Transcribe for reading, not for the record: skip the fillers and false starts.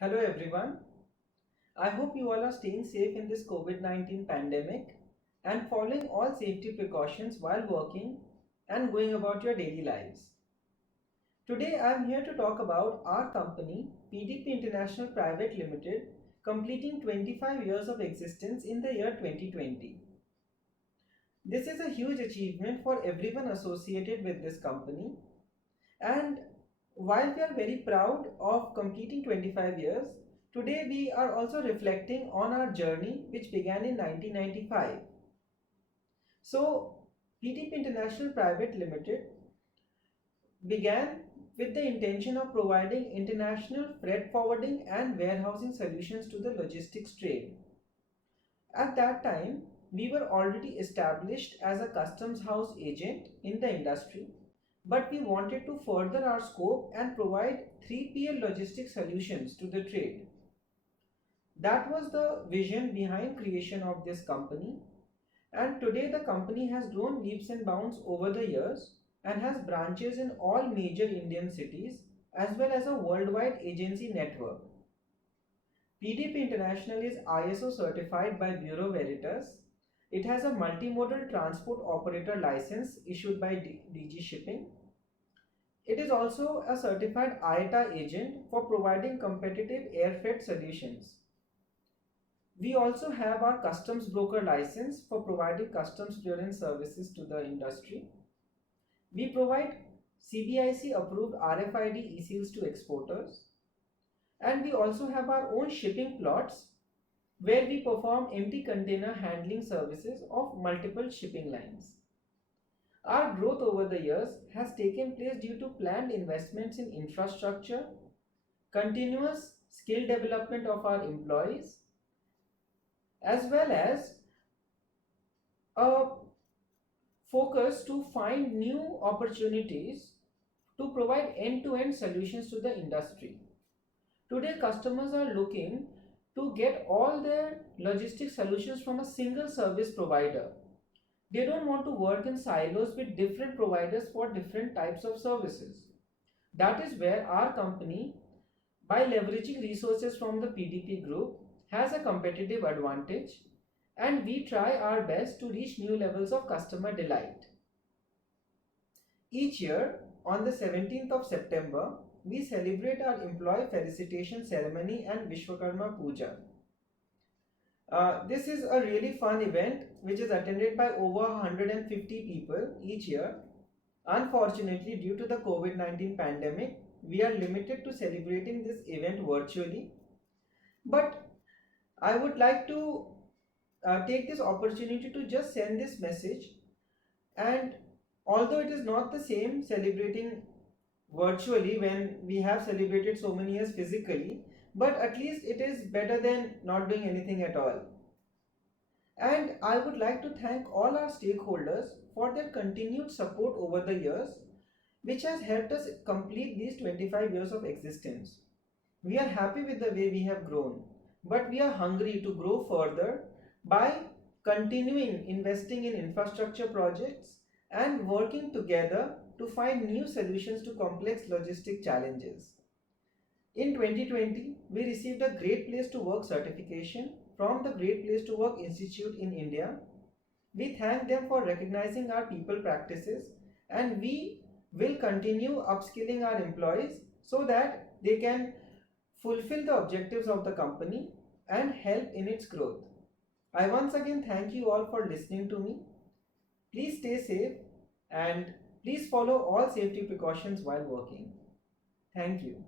Hello everyone. I hope you all are staying safe in this COVID-19 pandemic and following all safety precautions while working and going about your daily lives. Today I am here to talk about our company, PDP International Private Limited, completing 25 years of existence in the year 2020. This is a huge achievement for everyone associated with this company, and while we are very proud of completing 25 years, today we are also reflecting on our journey which began in 1995. So, PTP International Private Limited began with the intention of providing international freight forwarding and warehousing solutions to the logistics trade. At that time, we were already established as a customs house agent in the industry, but we wanted to further our scope and provide 3PL logistics solutions to the trade. That was the vision behind creation of this company, and today the company has grown leaps and bounds over the years and has branches in all major Indian cities as well as a worldwide agency network. PDP International is ISO certified by Bureau Veritas. It has a multimodal transport operator license issued by DG Shipping. It is also a certified IATA agent for providing competitive air freight solutions. We also have our customs broker license for providing customs clearance services to the industry. We provide CBIC approved RFID e-seals to exporters. And we also have our own shipping plots where we perform empty container handling services of multiple shipping lines. Our growth over the years has taken place due to planned investments in infrastructure, continuous skill development of our employees, as well as a focus to find new opportunities to provide end-to-end solutions to the industry. Today, customers are looking to get all their logistics solutions from a single service provider. They don't want to work in silos with different providers for different types of services. That is where our company, by leveraging resources from the PDP group, has a competitive advantage, and we try our best to reach new levels of customer delight. Each year, on the 17th of September, we celebrate our employee felicitation ceremony and Vishwakarma Puja. This is a really fun event which is attended by over 150 people each year. Unfortunately, due to the COVID-19 pandemic, we are limited to celebrating this event virtually. But I would like to take this opportunity to just send this message. And although it is not the same celebrating virtually when we have celebrated so many years physically, but at least it is better than not doing anything at all. And I would like to thank all our stakeholders for their continued support over the years, which has helped us complete these 25 years of existence. We are happy with the way we have grown, but we are hungry to grow further by continuing investing in infrastructure projects and working together to find new solutions to complex logistic challenges. In 2020, we received a Great Place to Work certification from the Great Place to Work Institute in India. We thank them for recognizing our people practices, and we will continue upskilling our employees so that they can fulfill the objectives of the company and help in its growth. I once again thank you all for listening to me. Please stay safe and please follow all safety precautions while working. Thank you.